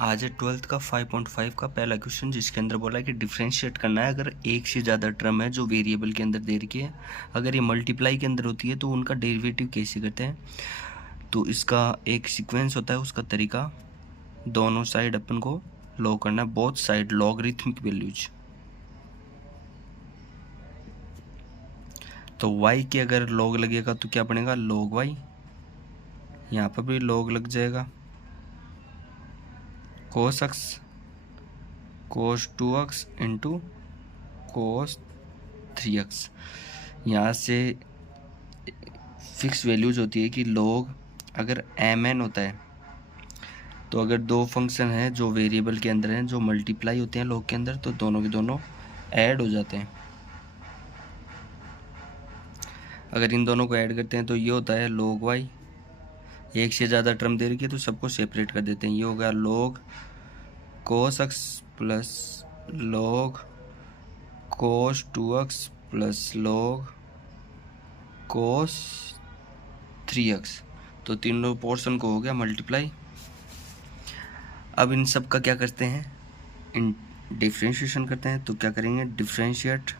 आज है 12th का 5.5 का पहला क्वेश्चन, जिसके अंदर बोला है कि डिफ्रेंशिएट करना है अगर एक से ज़्यादा टर्म है जो वेरिएबल के अंदर दे रखी है। अगर ये मल्टीप्लाई के अंदर होती है तो उनका डेरिवेटिव कैसे करते हैं। तो इसका एक सीक्वेंस होता है, उसका तरीका दोनों साइड अपन को लॉग करना है, बोथ साइड लॉगरिथमिक वैल्यूज। तो y के अगर लॉग लगेगा तो क्या बनेगा, log y। यहाँ पर भी log लग जाएगा, cos x cos 2x into cos 3x। यहाँ से फिक्स वैल्यूज होती है कि log अगर mn होता है तो अगर दो फंक्शन हैं जो वेरिएबल के अंदर हैं जो मल्टीप्लाई होते हैं log के अंदर, तो दोनों के दोनों ऐड हो जाते हैं। अगर इन दोनों को ऐड करते हैं तो ये होता है log y। एक से ज़्यादा टर्म दे रखी है तो सबको सेपरेट कर देते हैं। ये होगा log cos x plus log cos 2x plus log cos 3x। तो तीनों पोर्शन को हो गया मल्टीप्लाई। अब इन सब का क्या करते हैं, इन डिफ्रेंशिएशन करते हैं। तो क्या करेंगे, differentiate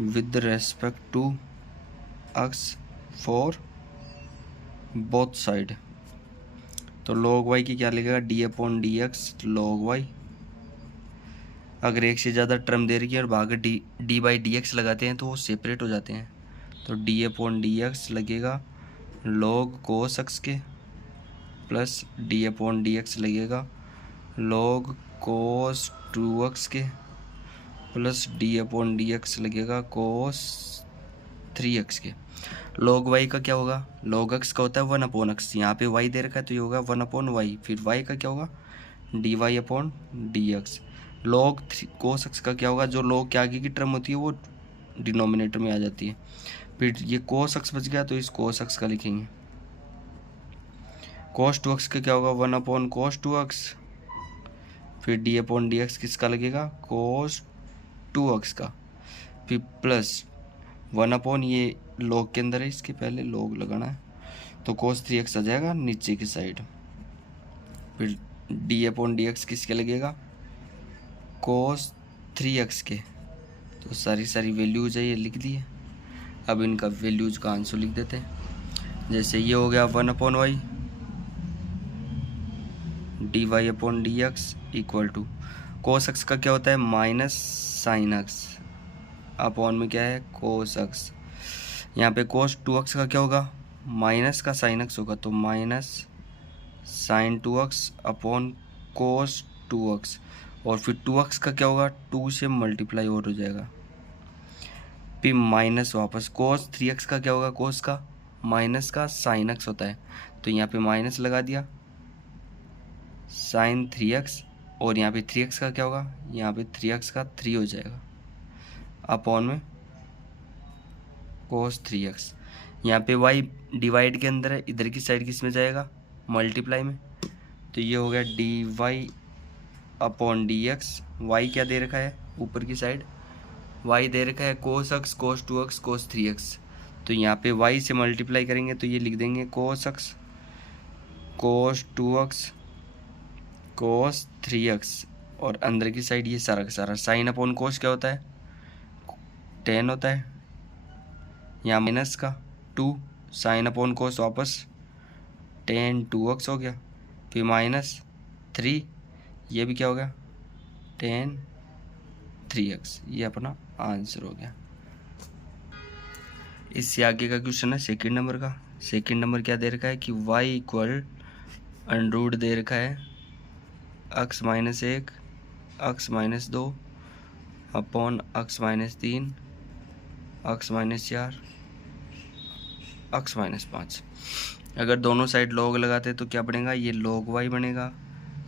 with respect to x for both side. तो log y की क्या लगेगा, d/dx log y। अगर एक से ज़्यादा टर्म दे रही है और भाग d/dx लगाते हैं तो वो सेपरेट हो जाते हैं। तो d/dx लगेगा log cos x के प्लस d/dx लगेगा log cos 2x के प्लस d/dx लगेगा cos 3x के। log y का क्या होगा, log x का होता है 1/x। यहाँ पे y दे रखा है तो ये होगा 1/y। फिर y का क्या होगा, dy/dx। log cos x का क्या होगा, जो log के आगे की टर्म होती है वो डिनोमिनेटर में आ जाती है। फिर ये cos x बच गया तो इस cos x का लिखेंगे। cos 2x का क्या होगा, 1/cos 2x। फिर d/dx किसका लगेगा, cos 2x का। फिर प्लस 1/ ये log के अंदर है, इसके पहले log लगाना है तो cos 3x आ जाएगा नीचे की साइड। फिर d/dx किसके लगेगा, cos 3x के। तो सारी वैल्यूज है ये लिख दी है। अब इनका वैल्यूज का आंसर लिख देते हैं। जैसे ये हो गया 1/y dy/dx equal to cos x का क्या होता है, माइनस साइन x अपॉन में क्या है cos x। यहाँ पे cos 2x का क्या होगा, माइनस का साइन x होगा तो minus sign 2x upon cos 2x। और फिर 2x का क्या होगा, 2 से मल्टीप्लाई और हो जाएगा। फिर माइनस वापस cos 3x का क्या होगा, cos का माइनस का साइन x होता है तो यहाँ पे माइनस लगा दिया साइन 3x। और यहाँ पे 3x का क्या होगा, यहाँ पे 3x का 3 हो जाएगा अपॉन में cos 3x। यहाँ पे y डिवाइड के अंदर है, इधर की साइड किस में जाएगा, मल्टीप्लाई में। तो ये हो गया dy/dx। y क्या दे रखा है, ऊपर की साइड y दे रखा है cos x cos 2x cos 3x। तो यहाँ पे y से मल्टीप्लाई करेंगे तो ये लिख देंगे cos x cos 2x cos 3x। और अंदर की साइड ये सारा का सारा साइन अपॉन cos क्या होता है, tan होता है। यहाँ माइनस का 2 साइन अपॉन cos वापस tan 2x हो गया। फिर माइनस 3, ये भी क्या हो गया tan 3x। ये अपना आंसर हो गया। इससे आगे का क्वेश्चन है सेकंड नंबर का। सेकंड नंबर क्या दे रखा है कि y इक्वल अंडरूट दे रखा है x-1 x-2 upon x-3 x-4 x-5। अगर दोनों साइड log लगाते तो क्या बनेगा, ये log y बनेगा,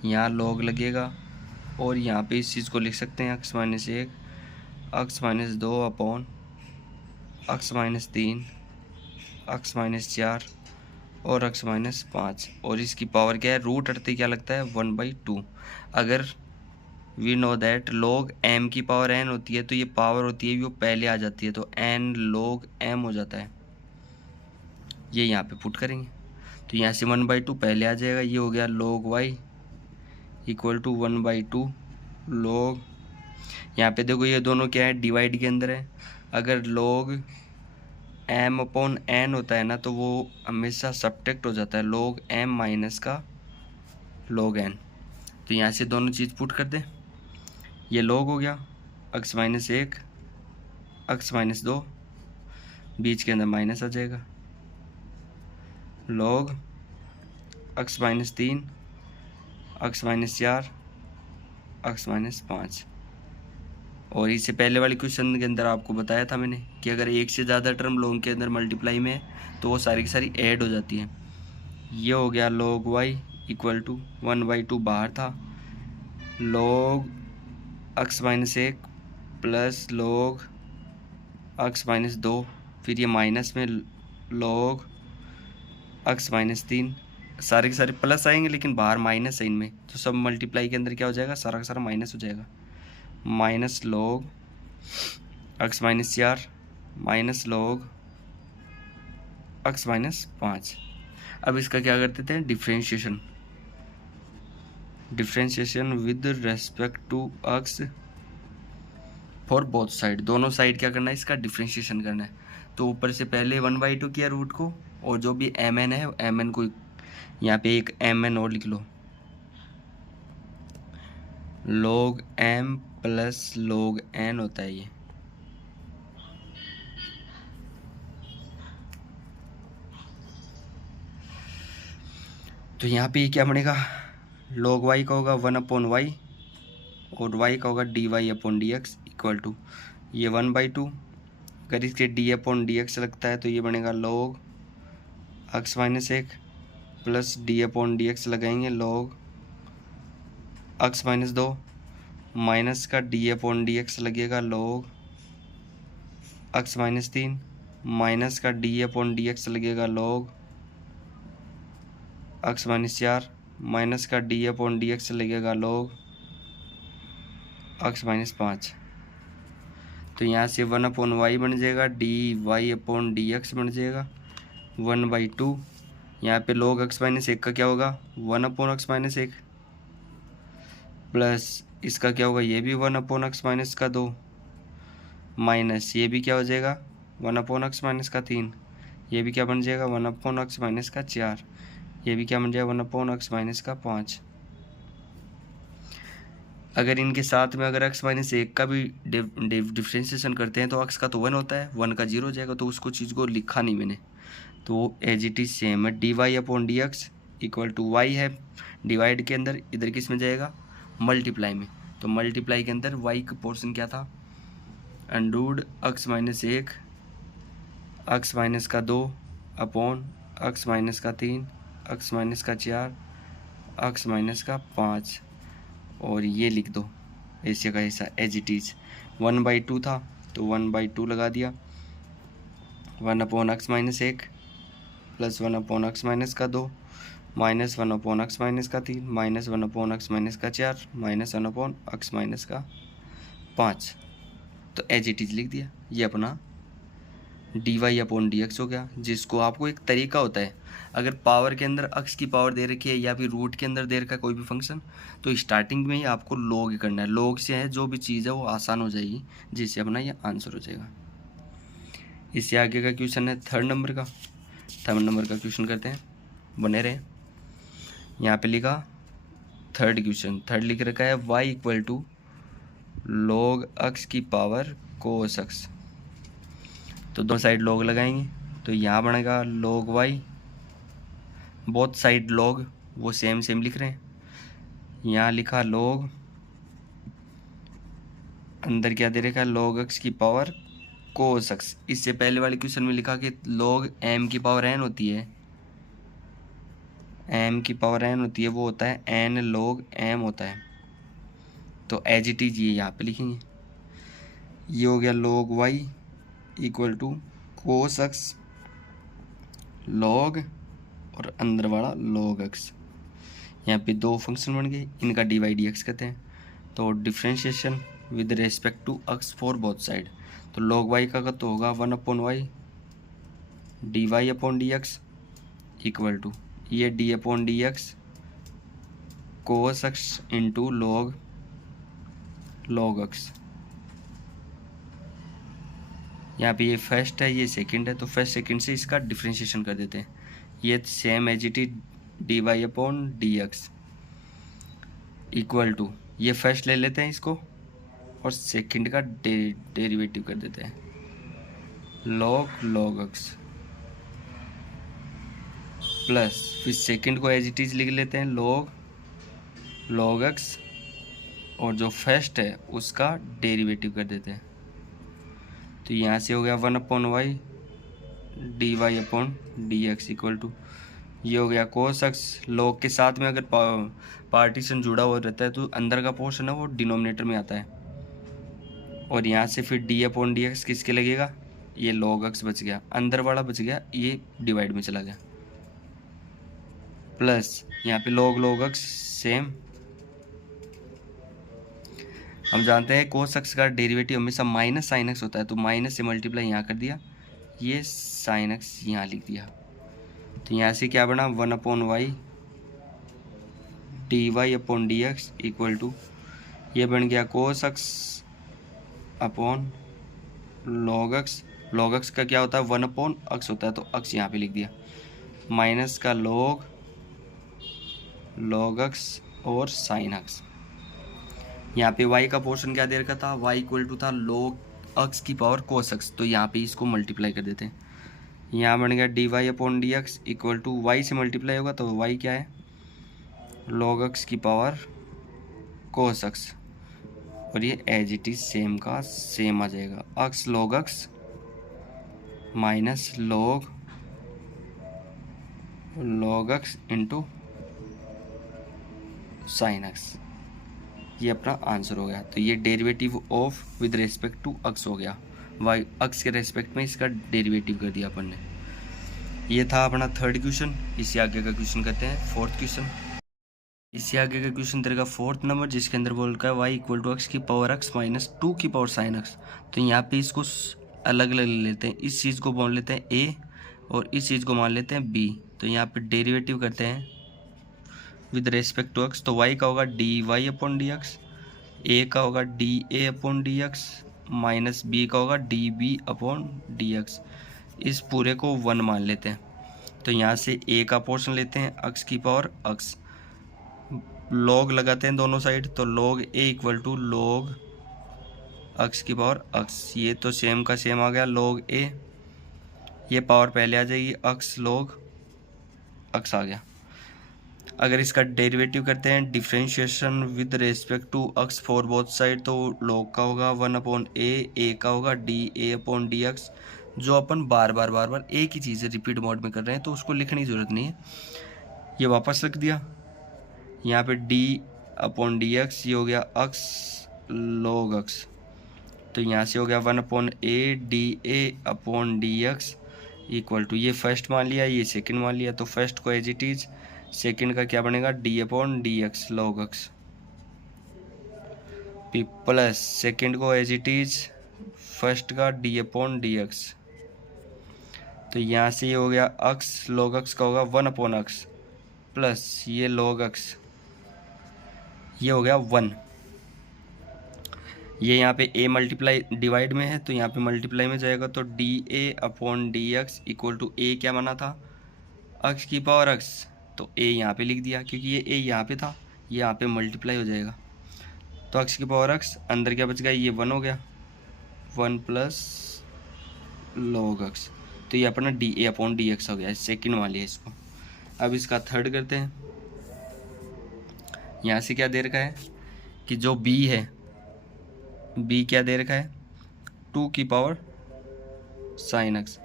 यहाँ log लगेगा और यहाँ पे इस चीज़ को लिख सकते हैं x-1 x-2 upon x-3 x-4 और x-5। और इसकी पावर क्या है, रूट हटते क्या लगता है 1/2। अगर we know that log m की पावर n होती है तो ये पावर होती है वो पहले आ जाती है तो n log m हो जाता है। ये यहाँ पे पुट करेंगे तो यहाँ से 1/2 पहले आ जाएगा। ये हो गया log y equal to 1/2 log, यहाँ पे देखो ये दोनों क्या है, डिवाइड के अंदर है। अगर log m अपॉन n होता है ना तो वो हमेशा सब्ट्रैक्ट हो जाता है, log m माइनस का log n। तो यहाँ से दोनों चीज़ पुट कर दें, ये log हो गया, x माइनस 1 x माइनस 2, बीच के अंदर माइनस आ जाएगा, log x minus 3 x minus 4 x minus 5। और इससे पहले वाले क्वेश्चन के अंदर आपको बताया था मैंने कि अगर एक से ज़्यादा टर्म log के अंदर मल्टीप्लाई में है तो वो सारी की सारी ऐड हो जाती हैं। ये हो गया log y इक्वल टू 1/2 बाहर था, log x minus 1 plus log x minus 2, फिर ये माइनस में log x माइनस 3, सारे के सारे प्लस आएंगे लेकिन बाहर माइनस है इनमें, तो सब मल्टीप्लाई के अंदर क्या हो जाएगा, सारा का सारा माइनस हो जाएगा, minus log x minus 4 minus log x minus 5। अब इसका क्या करते थे, differentiation, differentiation with respect to x for both side, दोनों साइड क्या करना है, इसका डिफ्रेंशिएशन करना है। तो ऊपर से पहले 1/2 किया रूट को, और जो भी mn है mn को यहाँ पे एक mn और लिख लो, log m plus log n होता है ये। तो यहाँ पे क्या बनेगा, log y का होगा 1/y और y का होगा dy/dx इक्वल टू ये 1/2, अगर इसके d/dx लगता है तो ये बनेगा log x minus 1 plus d/dx लगाएंगे log x माइनस 2 माइनस का d/dx लगेगा log x माइनस 3 माइनस का d/dx लगेगा log x माइनस 4 माइनस का d/dx लगेगा log x माइनस 5। तो यहाँ से 1/y बन जाएगा, dy/dx बन जाएगा 1/2, यहाँ पे log x माइनस 1 का क्या होगा 1/x माइनस 1, प्लस इसका क्या होगा, ये भी 1/x माइनस का 2, माइनस ये भी क्या हो जाएगा 1/x माइनस का 3, ये भी क्या बन जाएगा 1/x माइनस का 4, ये भी क्या बन जाएगा 1/x माइनस का 5। अगर इनके साथ में अगर x माइनस 1 का भी डिफ्रेंशिएशन करते हैं तो x का तो 1 होता है, 1 का 0 हो जाएगा, तो उसको चीज़ को लिखा नहीं मैंने, तो एज इट इज सेम है, dy/dx इक्वल टू y है, डिवाइड के अंदर इधर किस में जाएगा, मल्टीप्लाई में, तो मल्टीप्लाई के अंदर y का पोर्शन क्या था, अंडूड x माइनस 1 x माइनस का 2 अपॉन x माइनस का 3 x माइनस का 4 x माइनस का 5, और ये लिख दो ऐसे का ऐसा एज इट इज। 1/2 था तो 1/2 लगा दिया, 1/x minus 1 plus 1/x minus का 2 माइनस 1/x माइनस का 3 माइनस 1/x माइनस का 4 माइनस 1/x माइनस का 5, तो एज इट इज लिख दिया। ये अपना dy/dx हो गया, जिसको आपको एक तरीका होता है, अगर पावर के अंदर x की पावर दे रखी है या फिर रूट के अंदर दे रखा है कोई भी फंक्शन, तो स्टार्टिंग में ही आपको log करना है, log से है जो भी चीज़ है वो आसान हो जाएगी, जिससे अपना ये आंसर हो जाएगा। इससे आगे का क्वेश्चन है थर्ड नंबर का क्वेश्चन करते हैं, बने रहे। यहाँ पे लिखा थर्ड क्वेश्चन, थर्ड लिख रखा है y equal to log x की पावर cos x, तो दोनों साइड log लगाएंगे, तो यहाँ बनेगा log y, both side log वो सेम लिख रहे हैं, यहाँ लिखा log, अंदर क्या दे रखा है log x की पावर cos x। इससे पहले वाले क्वेश्चन में लिखा कि log m की पावर n होती है, m की पावर n होती है, वो होता है n log m होता है, तो एज इट इज ये यहाँ पे लिखेंगे। ये हो गया log y equal to cos x log और अंदर वाला log x, यहाँ पे दो फंक्शन बन गए, इनका dy/dx कहते हैं। तो differentiation with respect to x for both side, तो log y का तो होगा 1/y dy/dx इक्वल टू ये d/dx cos x into log x. यहाँ पे ये फर्स्ट है, ये सेकंड है, तो फर्स्ट सेकंड से इसका डिफ्रेंशिएशन कर देते हैं। ये same as it is d y upon d x equal to, ये फर्स्ट ले लेते हैं इसको और सेकंड का डेरिवेटिव कर देते हैं, लॉग एक्स प्लस, फिर सेकंड को एज इट इज लिख लेते हैं लॉग एक्स, और जो फर्स्ट है उसका डेरिवेटिव कर देते हैं। तो यहाँ से हो गया 1/y d y upon d x equal to, ये हो गया कोस एक्स। लॉग के साथ में अगर पार्टीशन जुड़ा हुआ रहता है तो अंदर का पोर्शन है वो डिनोमिनेटर में आता है, और यहाँ से फिर डी अपॉन डी एक्स किसके लगेगा, ये लॉग एक्स बच गया, अंदर वाला बच गया, ये डिवाइड में चला गया, प्लस यहाँ पे लॉग एक्स सेम। हम जानते हैं कोस एक्स का डेरिवेटिव हमेशा माइनस साइन एक्स होता है, तो माइनस से मल्टीप्लाई यहाँ कर दिया, ये साइन एक्स यहाँ लिख दिया। तो यहाँ से क्या बना 1/y d y upon d x equal to, ये बन गया cos x upon log x. Log x का क्या होता है 1/x होता है, तो x यहाँ पे लिख दिया, माइनस का लॉग एक्स और साइन एक्स। यहाँ पे y का पोर्शन क्या दे रखा था, y इक्वल टू था log x की पावर cos x, तो यहाँ पे इसको मल्टीप्लाई कर देते हैं। यहाँ बन गया d y upon d x equal to, y से मल्टीप्लाई होगा तो y क्या है log x की पावर cos x, और ये एज इट इज सेम का सेम आ जाएगा, x log x माइनस log x into sine x, ये अपना आंसर हो गया। तो ये derivative of with respect to x हो गया, y x के रेस्पेक्ट में इसका डेरिवेटिव कर दिया अपन ने। ये था अपना थर्ड क्वेश्चन। इससे आगे का क्वेश्चन करते हैं फोर्थ क्वेश्चन। इससे आगे का क्वेश्चन तेरे का फोर्थ नंबर, जिसके अंदर बोल रखा है y इक्वल टू एक्स की पावर x माइनस 2 की पावर साइन x। तो यहाँ पे इसको अलग अलग ले लेते हैं, इस चीज़ को मान लेते हैं a और इस चीज़ को मान लेते हैं b। तो यहाँ पे डेरिवेटिव करते हैं विद रेस्पेक्ट टू x, तो y का होगा d y upon d x, a का होगा d a upon d x, minus b का होगा d b upon d x. इस पूरे को 1 मान लेते हैं, तो यहाँ से ए का पोर्शन लेते हैं x की पावर x, लॉग लगाते हैं दोनों साइड, तो log a equal to log x की पावर x, ये तो सेम का सेम आ गया लॉग ए, ये पावर पहले आ जाएगी x लॉग x आ गया। अगर इसका डेरिवेटिव करते हैं differentiation with respect to x for both side, तो लॉग का होगा 1/a, ए का होगा d a upon d x. जो अपन बार बार एक ही चीज़ रिपीट मोड में कर रहे हैं तो उसको लिखने की ज़रूरत नहीं है, ये वापस रख दिया। यहाँ पे डी अपॉन डी एक्स, ये हो गया x log x, तो यहाँ से हो गया 1/a d a upon d x equal to, ये फर्स्ट मान लिया, ये सेकंड मान लिया, तो फर्स्ट को एज इट इज, सेकंड का क्या बनेगा D upon d x log x, plus second को एज इट इज फर्स्ट का डी अपॉन डी एक्स। तो यहाँ से ये हो गया x log x का होगा 1/x प्लस ये log x, ये हो गया 1। ये यहाँ पे a मल्टीप्लाई डिवाइड में है तो यहाँ पे मल्टीप्लाई में जाएगा, तो d a upon d x equal to a क्या बना था x की पावर x, तो a यहाँ पे लिख दिया क्योंकि ये a यहाँ पे था, ये यहाँ पे मल्टीप्लाई हो जाएगा, तो x की पावर x, अंदर क्या बच गया, ये 1 हो गया, 1 प्लस log x, तो ये अपना D a upon d x हो गया, सेकेंड मान लिया इसको। अब इसका थर्ड करते हैं। यहाँ से क्या दे रखा है कि जो b है, b क्या दे रखा है 2 की पावर साइन x,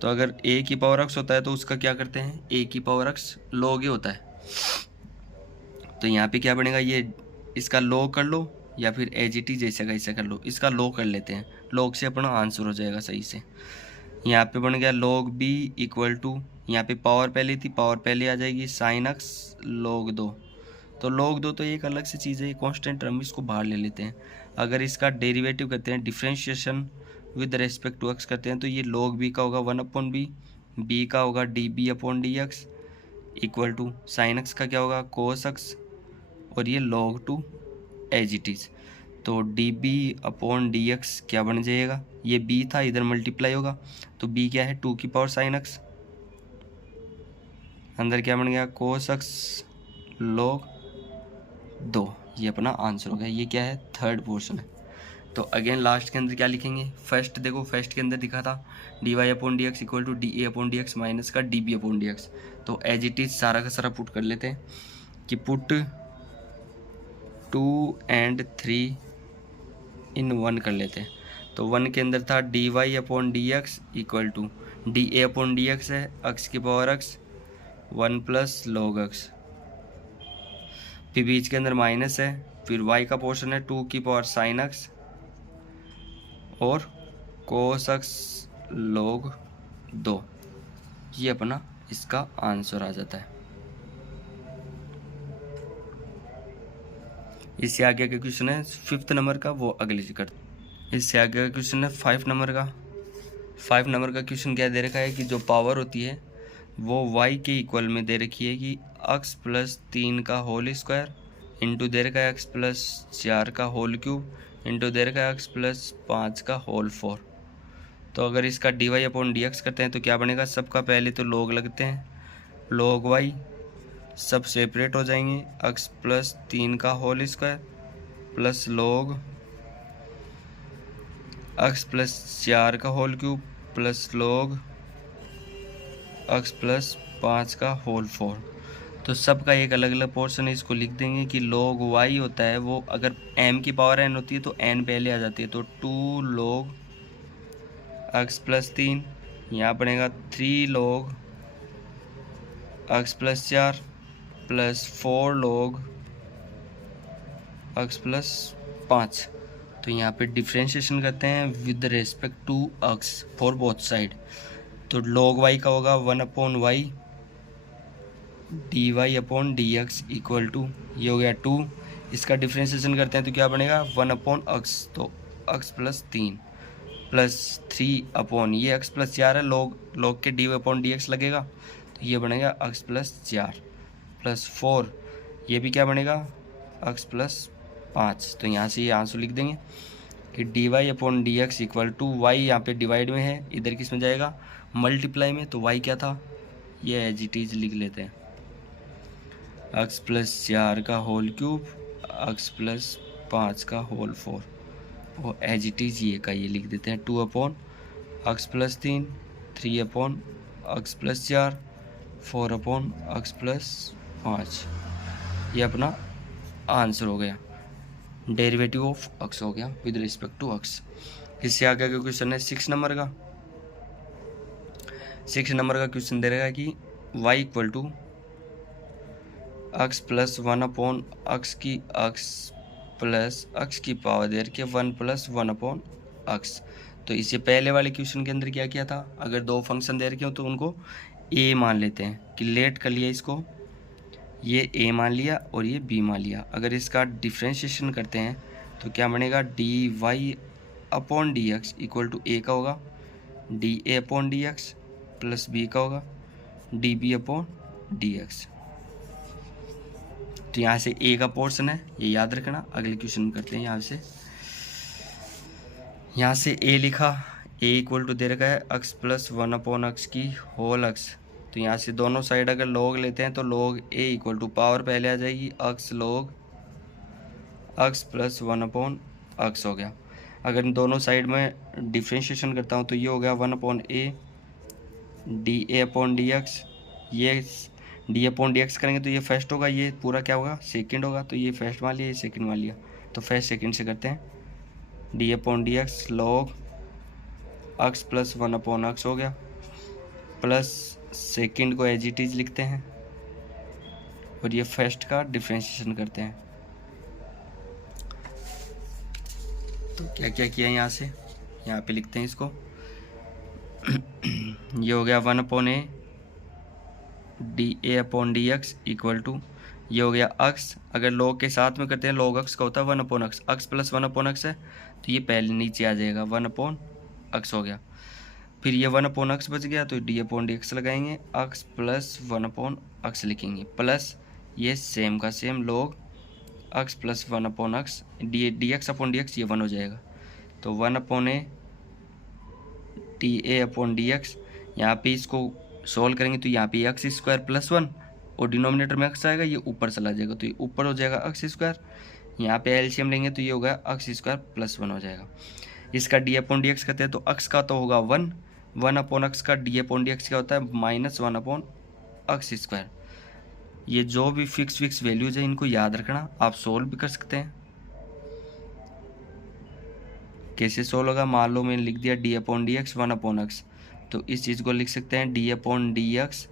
तो अगर a की पावर x होता है तो उसका क्या करते हैं a की पावर x log a होता है, तो यहाँ पे क्या बनेगा, ये इसका log कर लो या फिर एज इट इज जैसे का ऐसा कर लो, इसका log कर लेते हैं, log से अपना आंसर हो जाएगा सही से। यहाँ पे बन गया log b इक्वल टू, यहाँ पे पावर पहले थी, पावर पहले आ जाएगी साइन x log 2, तो log 2 तो एक अलग से चीज़ है, ये कॉन्स्टेंट टर्म, इसको बाहर ले लेते हैं। अगर इसका डेरिवेटिव करते हैं differentiation with respect to x करते हैं, तो ये log b का होगा 1/b, b का होगा d b upon d x equal to sine x का क्या होगा cos x और ये log 2 एज इट इज़। तो d b upon d x क्या बन जाएगा, ये b था, इधर मल्टीप्लाई होगा तो b क्या है 2 की पावर साइन x, अंदर क्या बन गया कोस x log 2। ये अपना आंसर हो गया। ये क्या है, थर्ड पोर्शन है। तो अगेन लास्ट के अंदर क्या लिखेंगे, फर्स्ट देखो, फर्स्ट के अंदर दिखा था d y upon d x equal to d a upon d x minus का d b upon d x. तो एज इट इज सारा का सारा पुट कर लेते हैं कि पुट 2 and 3 इन 1 कर लेते हैं। तो 1 के अंदर था d y upon d x equal to d a upon d x है, एक्स की power x 1 plus log x, फिर बीच के अंदर माइनस है, फिर y का पोर्शन है 2 की पावर साइन एक्स और कोस एक्स log 2। ये अपना इसका आंसर आ जाता है। इससे आगे का क्वेश्चन है 5th नंबर का, वो अगले से करते। इससे आगे का क्वेश्चन है 5 नंबर का। 5 नंबर का क्वेश्चन क्या दे रखा है कि जो पावर होती है वो y के इक्वल में दे रखी है कि x प्लस 3 का होल स्क्वायर इंटू दे रखा है x प्लस 4 का होल क्यूब इंटू दे रखा है x प्लस 5 का होल 4। तो अगर इसका d y upon d x करते हैं तो क्या बनेगा, सबका पहले तो log लगते हैं, log y सब सेपरेट हो जाएंगे, x प्लस 3 का whole square plus log x plus 4 का whole cube plus log x plus 5 का होल 4। तो सबका एक अलग अलग पोर्शन है, इसको लिख देंगे कि log y होता है वो, अगर m की पावर n होती है तो n पहले आ जाती है, तो 2 log x प्लस 3, यहाँ बनेगा 3 log x plus 4 plus 4 log x plus 5। तो यहाँ पे डिफ्रेंशिएशन करते हैं with respect to x for both side. तो log y का होगा 1 upon y d y upon d x equal to, ये हो गया 2, इसका डिफ्रेंशिएशन करते हैं तो क्या बनेगा 1 अपॉन x, तो x प्लस 3 प्लस 3 अपॉन ये x प्लस 4 है, log के डी अपॉन डी एक्स लगेगा तो ये बनेगा x प्लस 4 प्लस 4, ये भी क्या बनेगा x प्लस 5। तो यहाँ से ये आंसर लिख देंगे कि d y upon d x equal to y, यहाँ पे डिवाइड में है, इधर किस में जाएगा मल्टीप्लाई में, तो y क्या था ये एज इट इज लिख लेते हैं, x प्लस 4 का होल क्यूब x प्लस 5 का होल 4 और एज इट इज ये का ये लिख देते हैं 2 upon x plus 3, 3 upon x plus 4, 4 upon x plus 5। ये अपना आंसर हो गया, डेरिवेटिव ऑफ x हो गया विद रिस्पेक्ट टू x। इससे आगे का क्वेश्चन है 6 नंबर का। 6 नंबर का क्वेश्चन दे रहा है कि y equal to x plus 1 upon x की x प्लस x की पावर दे रखी है 1 प्लस 1 अपॉन x। तो इससे पहले वाले क्वेश्चन के अंदर क्या किया था, अगर दो फंक्शन दे रखे हो तो उनको a मान लेते हैं, कि लेट कर लिया इसको, ये a मान लिया और ये b मान लिया। अगर इसका डिफ्रेंशिएशन करते हैं तो क्या बनेगा d y upon d x equal to a का होगा d a upon d x plus b का होगा d b upon d x. तो यहाँ से a का पोर्शन है, ये याद रखना। अगले क्वेश्चन करते हैं। यहाँ से a लिखा, a इक्वल टू दे रखा है x प्लस 1 अपॉन एक्स की होल x। तो यहाँ से दोनों साइड अगर log लेते हैं तो log a equal to power पहले आ जाएगी x log x plus 1 upon x हो गया। अगर इन दोनों साइड में डिफ्रेंशिएशन करता हूँ तो ये हो गया 1 upon a D a upon d x, ये डी अपॉन डी एक्स करेंगे तो ये फर्स्ट होगा, ये पूरा क्या होगा सेकंड होगा, तो ये फर्स्ट मान लिया ये सेकंड मान लिया, तो फर्स्ट सेकंड से करते हैं D upon d x log x plus 1 upon x हो गया, प्लस सेकंड को एज इट इज लिखते हैं और ये फर्स्ट का डिफ्रेंशिएशन करते हैं। तो क्या क्या किया यहाँ से, यहाँ पे लिखते हैं इसको, ये हो गया 1 upon a d a upon d x equal to, ये हो गया एक्स, अगर log के साथ में करते हैं log एक्स का होता है 1 upon x, x plus 1 upon x है तो ये पहले नीचे आ जाएगा 1 अपॉन एक्स हो गया। फिर ये 1 अपॉन एक्स बच गया तो डी अपॉन डी एक्स लगाएंगे, एक्स प्लस 1 अपॉन एक्स लिखेंगे, प्लस ये सेम का same log x plus 1 upon x, d x upon d x ये 1 हो जाएगा, तो 1 upon a t a upon d x. यहाँ पे इसको सॉल्व करेंगे तो यहाँ पे एक्स स्क्वायर प्लस 1 और डिनोमिनेटर में एक्स आएगा, ये ऊपर चला जाएगा तो ये ऊपर हो जाएगा एक्स स्क्वायर। यहाँ पे एलसीएम लेंगे तो ये होगा एक्स स्क्वायर प्लस 1 हो जाएगा। इसका डी अपॉन डी एक्स कहते हैं तो एक्स का तो होगा 1, 1 अपॉन एक्स का डी अपॉन डी एक्स क्या होता है -1 अपॉन एक्स स्क्वायर। ये जो भी फिक्स वैल्यूज है इनको याद रखना, आप सोल्व भी कर सकते हैं। कैसे सोल्व होगा, मान लो मैंने लिख दिया D upon d x 1 upon x, तो इस चीज़ को लिख सकते हैं D upon d x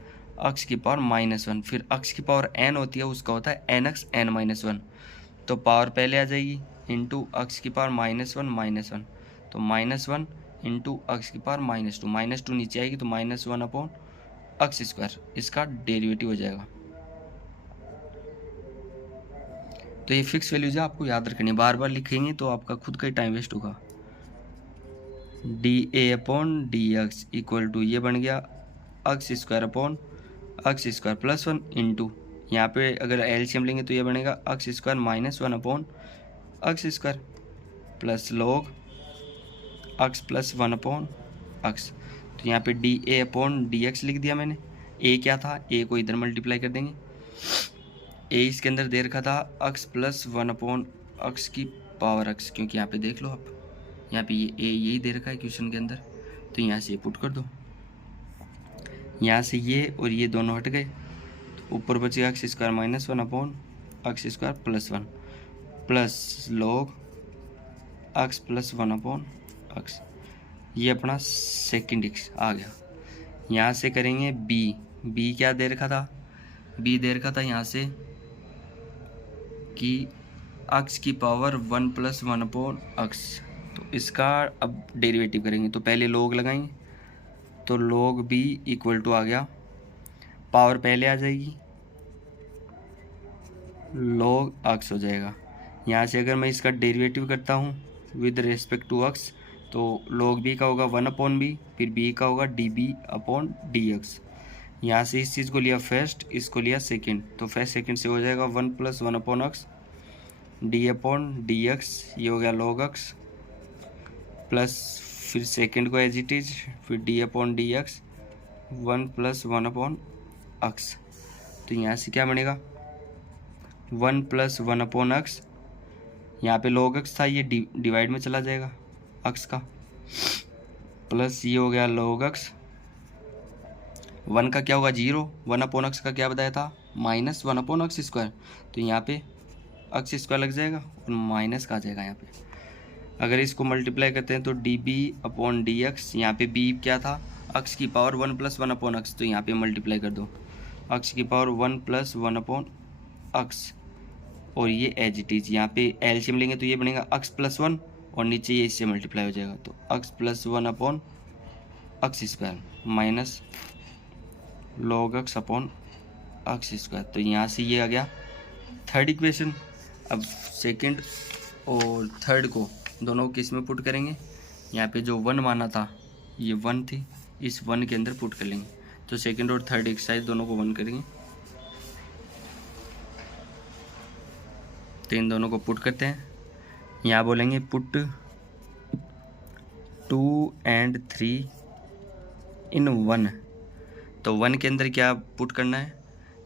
x की पावर -1, फिर एक्स की पावर n होती है उसका होता है एन एक्स एन -1, तो पावर पहले आ जाएगी इंटू एक्स की पावर -1 तो -1 इंटू एक्स की पावर -2 नीचे आएगी तो -1 अपॉन एक्स स्क्वायर, इसका डेरिवेटिव हो जाएगा। तो ये फिक्स वैल्यूज है, आपको याद रखनी है, बार बार लिखेंगे तो आपका खुद का ही टाइम वेस्ट होगा। D a upon d x equal to ये बन गया x square upon x square plus 1 into, यहाँ पे अगर एलसीएम लेंगे तो ये बनेगा x square -1 upon x square plus log x plus 1 upon x. तो यहाँ पे d a upon d x लिख दिया मैंने, ए क्या था, ए को इधर मल्टीप्लाई कर देंगे, ए इसके अंदर दे रखा था एक्स प्लस 1 अपॉन एक्स की पावर एक्स, क्योंकि यहाँ पे देख लो आप, यहाँ पे ये ए यही दे रखा है क्वेश्चन के अंदर, तो यहाँ से ये पुट कर दो, यहाँ से ये और ये दोनों हट गए, तो ऊपर बचेगा x square -1 upon x square plus 1 plus log x plus 1 upon x, ये अपना सेकेंड एक्स आ गया। यहाँ से करेंगे बी क्या दे रखा था, बी दे रखा था यहाँ से कि एक्स की पावर 1 + 1 अपॉन एक्स, तो इसका अब डेरिवेटिव करेंगे तो पहले लॉग लगाएंगे, तो लॉग बी इक्वल टू आ गया, पावर पहले आ जाएगी लॉग एक्स हो जाएगा। यहाँ से अगर मैं इसका डेरिवेटिव करता हूँ विद रिस्पेक्ट टू एक्स, तो लॉग बी का होगा 1 अपॉन बी, फिर बी का होगा d b upon d x. यहाँ से इस चीज़ को लिया फर्स्ट, इसको लिया सेकंड, तो फर्स्ट सेकंड से हो जाएगा 1 + 1 upon x D upon d x, ये हो गया लॉग एक्स प्लस फिर सेकंड को एज इट इज, फिर D upon d x 1 + 1 upon x. तो यहाँ से क्या बनेगा 1 + 1 अपॉन एक्स, यहाँ पे लॉग एक्स था ये डिवाइड में चला जाएगा एक्स का, प्लस ये हो गया लॉग एक्स, 1 का क्या होगा 0, 1 अपॉन एक्स का क्या बताया था -1 अपॉन एक्स स्क्वायर, तो यहाँ पे एक्स स्क्वायर लग जाएगा और माइनस का आ जाएगा यहाँ पे। अगर इसको मल्टीप्लाई करते हैं तो d b upon d x, यहाँ पे बी क्या था एक्स की पावर 1 + 1 अपॉन एक्स, तो यहाँ पे मल्टीप्लाई कर दो एक्स की पावर 1 + 1 अपॉन एक्स, और ये एज इट इज, यहाँ पे एलसीएम लेंगे तो ये बनेगा एक्स प्लस 1 और नीचे ये इससे मल्टीप्लाई हो जाएगा, तो x plus 1 upon x square minus log x upon x square. तो यहाँ से ये आ गया थर्ड इक्वेशन। अब सेकंड और थर्ड को दोनों को किस में पुट करेंगे, यहाँ पे जो 1 माना था ये 1 थी, इस 1 के अंदर पुट कर लेंगे, तो सेकंड और थर्ड एक्सरसाइज दोनों को 1 करेंगे, तो इन दोनों को पुट करते हैं। यहाँ बोलेंगे पुट 2 and 3 इन 1, तो 1 के अंदर क्या पुट करना है,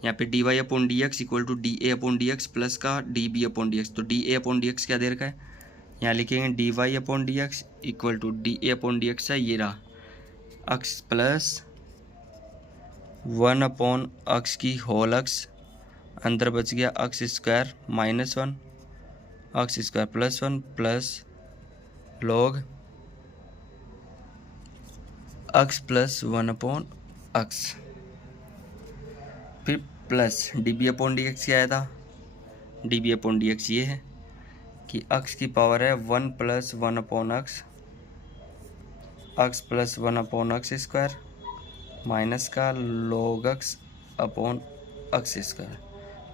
यहाँ पे d y upon d x equal to d a upon d x plus का d b upon d x, तो d a upon d x क्या दे रखा है, यहाँ लिखेंगे d y upon d x equal to d a upon d x है ये रहा एक्स प्लस 1 अपॉन एक्स की होल एक्स, अंदर बच गया x square -1 x square plus 1 plus log x plus 1 upon x, फिर plus d b upon d x क्या आया था, d b upon d x ये है कि एक्स की पावर है 1 + 1 upon x, x plus 1 upon x square minus का log x upon x square.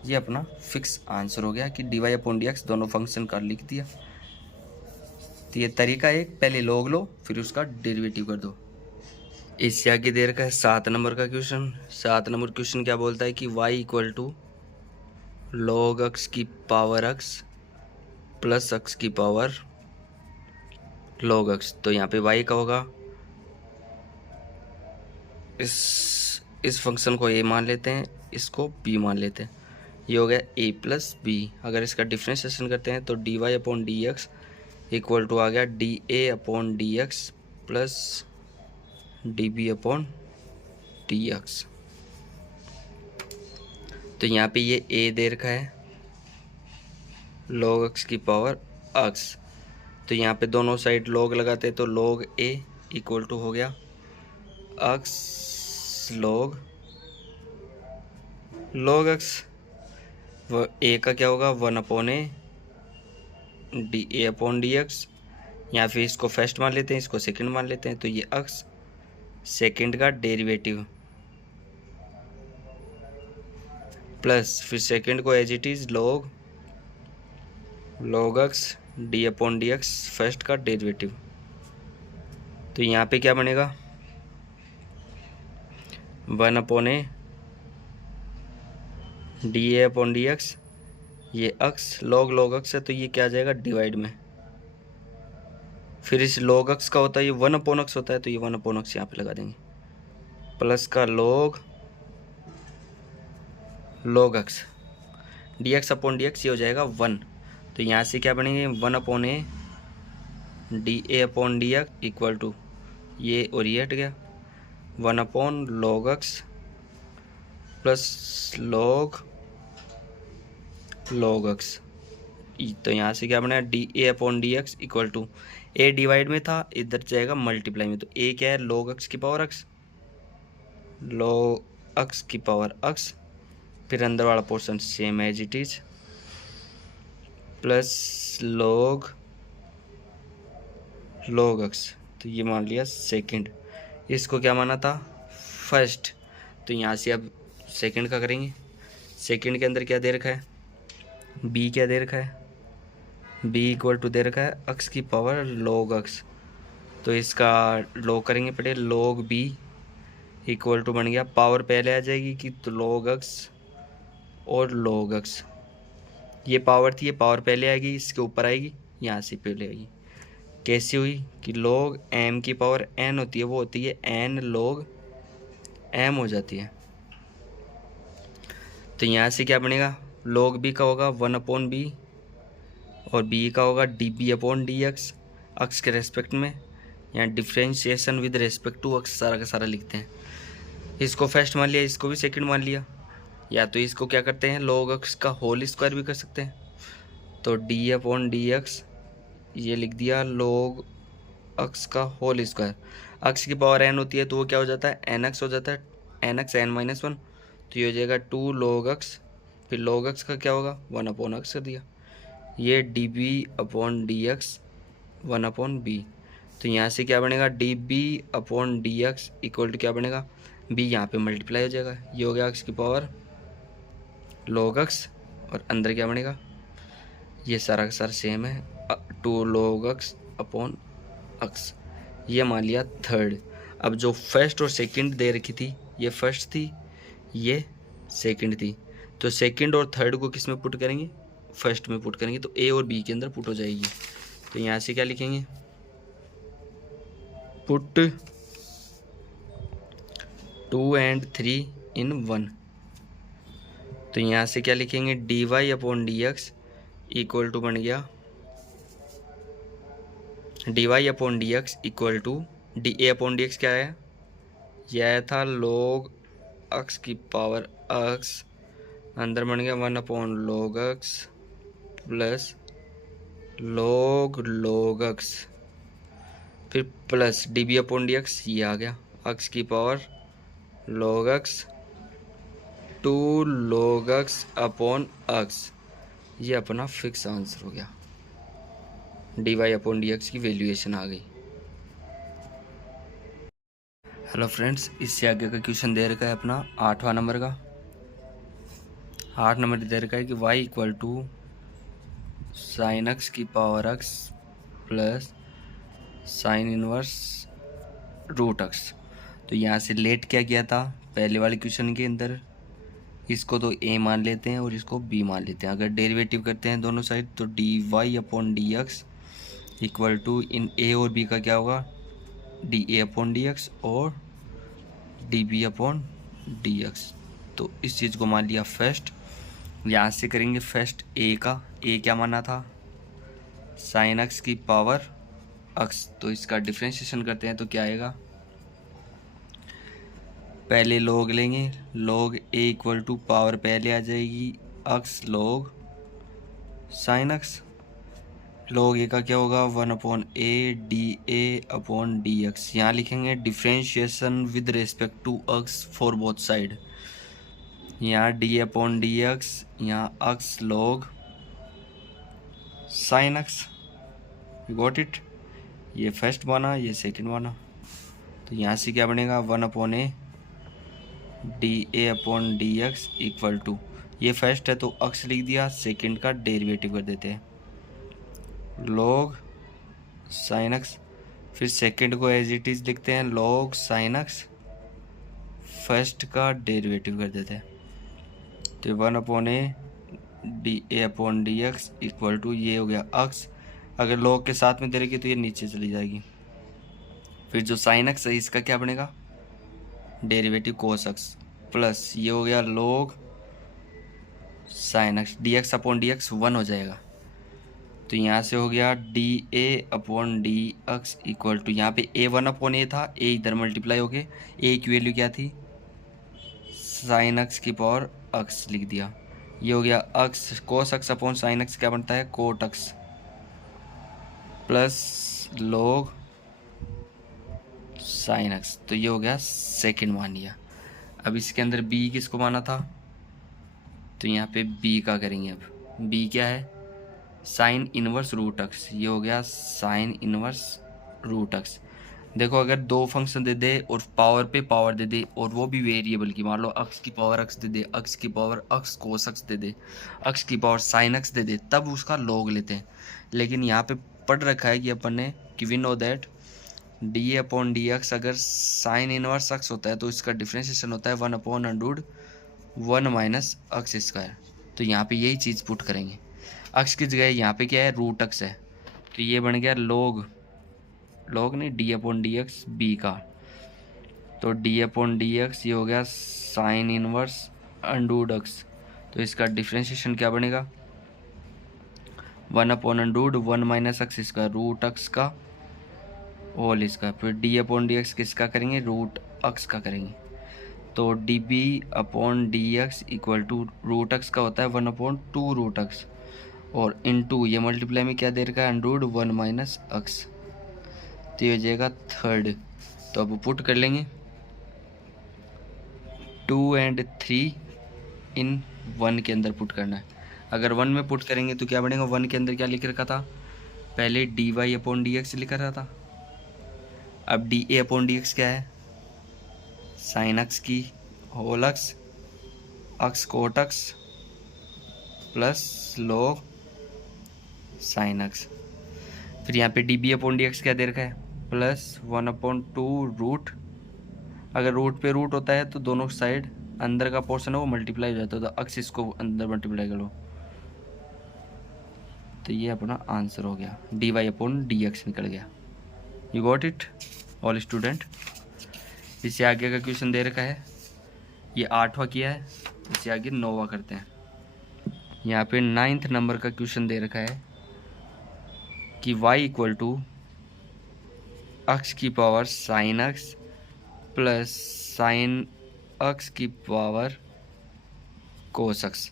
ये अपना फिक्स आंसर हो गया कि d y upon d x दोनों फंक्शन का लिख दिया। तो ये तरीका एक, पहले लॉग लो फिर उसका डेरिवेटिव कर दो। इससे आगे देर का है 7 नंबर का क्वेश्चन। 7 नंबर क्वेश्चन क्या बोलता है कि y = log x की पावर x प्लस x की पावर log x। तो यहाँ पे y का होगा, इस फंक्शन को a मान लेते हैं, इसको b मान लेते हैं, ये हो गया a प्लस बी। अगर इसका डिफ्रेंशिएशन करते हैं तो dy upon d x equal to आ गया d a upon d x plus d b upon d x. तो यहाँ पे ये a दे रखा है log x की पावर x। तो यहाँ पे दोनों साइड log लगाते हैं तो log a इक्वल टू हो गया x log x। a का क्या होगा 1 upon a d a upon d x, या फिर इसको फर्स्ट मान लेते हैं, इसको सेकंड मान लेते हैं। तो ये x सेकंड का डेरिवेटिव प्लस फिर सेकंड को as it is log x d upon d x first का डेरिवेटिव। तो यहाँ पे क्या बनेगा 1 upon a d a upon d x, ये x log x है तो ये क्या आ जाएगा डिवाइड में। फिर इस log x का होता है ये 1 अपॉन x होता है तो ये 1 अपॉन x यहाँ पे लगा देंगे, प्लस का log x D x upon d x ये हो जाएगा 1। तो यहाँ से क्या बनेंगे 1 upon a d a upon d x equal to ये और ये हट गया 1 upon log x plus log x। तो यहाँ से क्या बना d a upon d x equal to a divide में था, इधर जाएगा मल्टीप्लाई में। तो ए क्या है log x की पावर x, log x की पावर x, फिर अंदर वाला portion same as it is plus log x। तो ये मान लिया सेकंड, इसको क्या माना था फर्स्ट। तो यहाँ से अब सेकंड का करेंगे। सेकंड के अंदर क्या दे रखा है b, क्या दे रखा है b इक्वल टू दे रखा है x की पावर log x। तो इसका log करेंगे पहले, log b इक्वल टू बन गया, पावर पहले आ जाएगी कि तो log x और log x, ये पावर थी, ये पावर पहले आएगी, इसके ऊपर आएगी, यहाँ से पहले आएगी। कैसी हुई कि log m की पावर n होती है, वो होती है n log m हो जाती है। तो यहाँ से क्या बनेगा log b का होगा 1 अपॉन b और b का होगा d b upon d x, x के रेस्पेक्ट में। यहाँ differentiation with respect to x सारा का सारा लिखते हैं। इसको फर्स्ट मान लिया, इसको भी सेकंड मान लिया, या तो इसको क्या करते हैं log x का होल स्क्वायर भी कर सकते हैं। तो डी अपॉन डी एक्स ये लिख दिया log x का होल स्क्वायर। x की पावर n होती है तो वो क्या हो जाता है nx हो जाता है, nx n-1। तो ये हो जाएगा 2 log x, फिर log x का क्या होगा 1 अपॉन x कर दिया, ये d b upon d x 1 upon b. तो यहाँ से क्या बनेगा d b upon d x equal to क्या बनेगा b, यहाँ पे मल्टीप्लाई हो जाएगा, ये हो गया x की पावर log x और अंदर क्या बनेगा ये सारा का सारा सेम है 2 log x अपॉन x। ये मान लिया थर्ड। अब जो फर्स्ट और सेकंड दे रखी थी, ये फर्स्ट थी ये सेकंड थी, तो सेकंड और थर्ड को किस में पुट करेंगे फर्स्ट में पुट करेंगे, तो a और b के अंदर पुट हो जाएगी। तो यहाँ से क्या लिखेंगे पुट 2 and 3 in 1। तो यहाँ से क्या लिखेंगे d y upon d x equal to बन गया d y upon d x equal to d a upon d x क्या है, यह था log x की पावर x, अंदर बन गया 1 upon log x plus log x, फिर plus d b upon d x, ये आ गया x की power log x 2 log x upon x। ये अपना फिक्स आंसर हो गया, d y upon d x की वैल्यूएशन आ गई। हेलो फ्रेंड्स, इससे आगे का क्वेश्चन दे रखा है अपना 8वां नंबर का। 8 नंबर दे रखा है कि y equal to sine x की power x plus sine inverse root x। तो यहाँ से लेट क्या किया था पहले वाले क्वेश्चन के अंदर, इसको तो a मान लेते हैं और इसको b मान लेते हैं। अगर डेरिवेटिव करते हैं दोनों साइड तो dy upon d x equal to इन a और b का क्या होगा, dA अपॉन डी एक्स और dB अपॉन डी एक्स। तो इस चीज़ को मान लिया फर्स्ट। यहाँ से करेंगे फर्स्ट a का, a क्या माना था, साइन एक्स की पावर एक्स। तो इसका डिफ्रेंशिएशन करते हैं तो क्या आएगा, पहले लॉग लेंगे, log a equal to power पहले आ जाएगी x log sine x. Log a का क्या होगा, 1 upon a d a upon d x. यहाँ लिखेंगे differentiation with respect to x for both side. यहाँ डी अपॉन डी एक्स, यहाँ x log sine x. Got it. ये first बना, ये सेकंड बना। तो यहाँ से क्या बनेगा, 1 upon a d a upon d x equal to, ये फर्स्ट है तो एक्स लिख दिया, सेकंड का डेरिवेटिव कर देते हैं लॉग साइन एक्स। फिर सेकंड को एज इट इज लिखते हैं लॉग साइन एक्स, फर्स्ट का डेरिवेटिव कर देते हैं। तो 1 upon a d a upon d x equal to, ये हो गया एक्स। अगर लॉग के साथ में दे रखी तो ये नीचे चली जाएगी। फिर जो साइन एक्स है इसका क्या बनेगा, डेरिवेटिव कोस एक्स प्लस ये हो गया log sine x, d x upon d x 1 हो जाएगा। तो यहाँ से हो गया d a upon d x equal to, यहाँ पे ए 1 अपॉन ए था, ए इधर मल्टीप्लाई हो गए, ए की वैल्यू क्या थी, साइन एक्स की पावर एक्स लिख दिया। ये हो गया x cos x upon sine x क्या बनता है, cot x plus log sine x. तो ये हो गया सेकंड मान लिया। अब इसके अंदर b किसको माना था, तो यहाँ पे b का करेंगे। अब b क्या है, साइन इनवर्स रूट एक्स। ये हो गया साइन इनवर्स रूट एक्स। देखो अगर दो फंक्शन दे दे और पावर पे पावर दे दे और वो भी वेरिएबल की, मान लो एक्स की पावर एक्स दे दे, एक्स की पावर एक्स कोस एक्स दे दे, एक्स की पावर साइन एक्स दे दे, तब उसका लॉग लेते हैं। लेकिन यहाँ पे पढ़ रखा है कि अपन ने कि we know that d upon d x अगर साइन इनवर्स एक्स होता है तो इसका डिफ्रेंशिएशन होता है 1 अपॉन अंडर 1 माइनस एक्स स्क्वायर। तो यहाँ पे यही चीज़ पुट करेंगे। एक्स की जगह यहाँ पे क्या है, रूट एक्स है, तो ये बन गया लॉग, लॉग नहीं d upon d x b का। तो डी अपॉन डी एक्स ये हो गया साइन इनवर्स अंडर एक्स। तो इसका डिफ्रेंशिएशन क्या बनेगा, 1 अपॉन under 1 minus x square root x का होल इसका। फिर डी अपॉन डी एक्स किसका करेंगे, रूट एक्स का करेंगे। तो d b upon d x equal to root x का होता है 1 अपॉन 2 रूट एक्स और इनटू ये मल्टीप्लाई में क्या दे रखा है, अंडर 1 माइनस एक्स। तो ये हो जाएगा थर्ड। तो अब पुट कर लेंगे 2 और 3 इन 1 के अंदर पुट करना है। अगर 1 में पुट करेंगे तो क्या बनेगा, 1 के अंदर क्या लिख रखा था, पहले d y upon d x लिखा रहा था। अब d a upon d x क्या है, साइन एक्स की whole x, x cot x plus log sine x. फिर यहाँ पे d b upon d x क्या दे रखा है, प्लस 1 अपॉन 2 रूट। अगर रूट पे रूट होता है तो दोनों साइड अंदर का पोर्शन है वो मल्टीप्लाई हो जाता है, तो एक्स इसको अंदर मल्टीप्लाई करो। तो ये अपना आंसर हो गया, d y upon d x निकल गया। You got it all student. इससे आगे का क्वेश्चन दे रखा है, ये 8वां किया है, इससे आगे 9वां करते हैं। यहाँ पे 9th नंबर का क्वेश्चन दे रखा है कि y इक्वल टू एक्स की power sine x plus sign x की पावर कोस एक्स।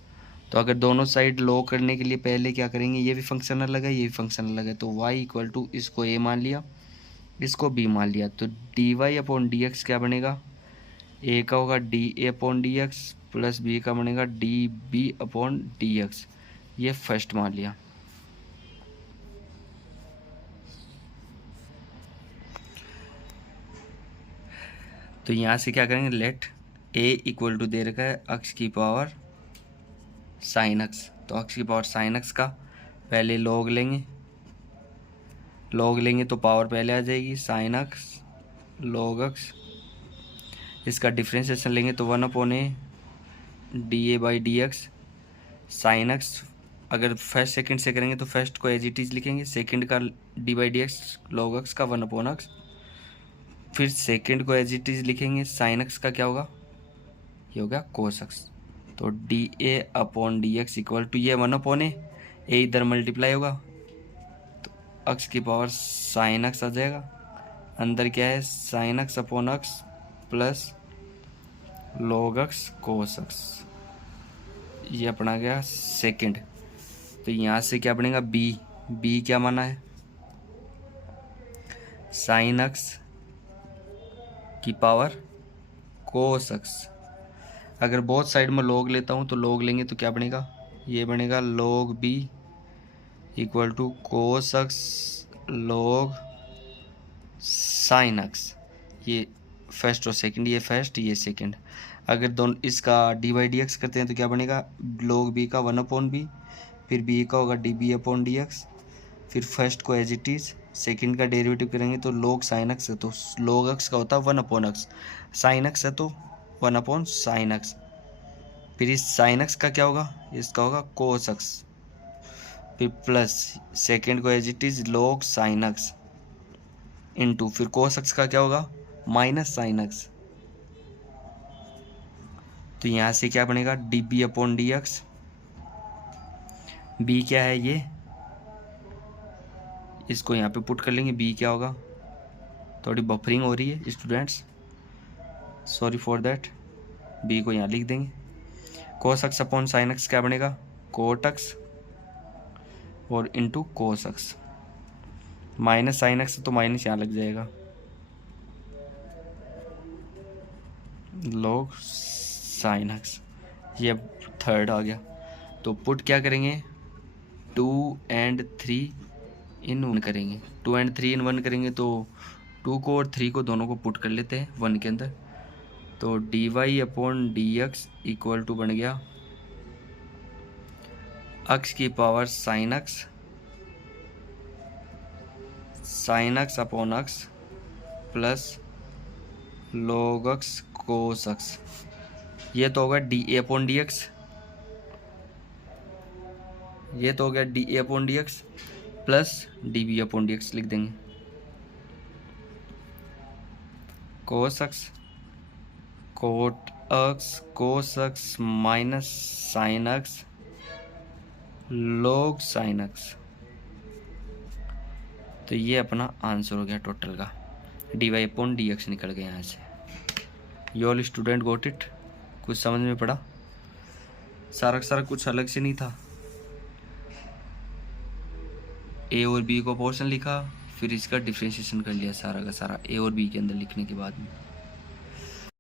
तो अगर दोनों साइड लो करने के लिए पहले क्या करेंगे, ये भी फंक्शन अलग है, ये भी फंक्शन अलग है। तो y इक्वल टू इसको a मान लिया, इसको b मान लिया। तो d y upon d x क्या बनेगा, a का होगा d a upon d x plus b का बनेगा d b upon d x. ये फर्स्ट मान लिया। तो यहाँ से क्या करेंगे, लेट a इक्वल टू दे रखा है एक्स की पावर साइन एक्स। तो एक्स की पावर साइन एक्स का पहले लॉग लेंगे, लॉग लेंगे तो पावर पहले आ जाएगी साइन एक्स लॉग एक्स। इसका डिफ्रेंशिएशन लेंगे तो 1 upon a d a by d x sine x. अगर फर्स्ट सेकंड से करेंगे तो फर्स्ट को एज इट इज लिखेंगे, सेकंड का d by d x log x का 1/x, फिर सेकंड को एज इट इज लिखेंगे, साइन एक्स का क्या होगा, ये हो गया कोस एक्स। तो d a upon d x equal to ये 1/a, ए इधर मल्टीप्लाई होगा तो एक्स की पावर साइन एक्स आ जाएगा, अंदर क्या है sine x upon x plus log x cos x, ये अपना गया सेकंड। तो यहाँ से क्या बनेगा बी क्या माना है साइन एक्स की पावर कोस एक्स। अगर बोथ साइड में लॉग लेता हूँ तो लॉग लेंगे तो क्या बनेगा, ये बनेगा log b equal to cos x log sine x, ये फर्स्ट और सेकंड, ये फर्स्ट ये सेकंड। अगर दोनों इसका डी बाई डी एक्स करते हैं तो क्या बनेगा लॉग बी का 1/b, फिर बी का होगा d b upon d x, फिर फर्स्ट को एज इट इज, सेकेंड का डेरिवेटिव करेंगे तो लॉग साइन एक्स है तो लॉग एक्स का होता है 1/x, साइन एक्स है तो 1/sin x, फिर इस साइन एक्स का क्या होगा, इसका होगा कोस एक्स, फिर प्लस सेकेंड को as it is log sine x into फिर कोस एक्स का क्या होगा माइनस साइन एक्स। तो यहाँ से क्या बनेगा d b upon d x, b क्या है ये, इसको यहाँ पे पुट कर लेंगे, बी क्या होगा, थोड़ी बफरिंग हो रही है students, sorry for that, b को यहाँ लिख देंगे, cos x upon sine x क्या बनेगा कोट एक्स और into cos x, minus sine x तो माइनस यहाँ लग जाएगा लॉग साइन एक्स, ये अब थर्ड आ गया। तो पुट क्या करेंगे 2 and 3 in 1 करेंगे, 2 and 3 in 1 करेंगे तो 2 को और 3 को दोनों को पुट कर लेते हैं 1 के अंदर। तो d y upon d x equal to बन गया एक्स की power sine x upon x plus log x cos x, ये तो होगा d a upon d x, ये तो हो गया d a upon d x plus d b upon d x लिख देंगे, cos x cot x cos x minus sine x log sine x. तो ये अपना आंसर हो गया टोटल का, D y upon d x निकल गया यहाँ से। You all student got it, कुछ समझ में पड़ा, सारा का सारा कुछ अलग से नहीं था, ए और बी को पोर्शन लिखा फिर इसका डिफ्रेंशिएशन कर लिया सारा का सारा ए और बी के अंदर लिखने के बाद में।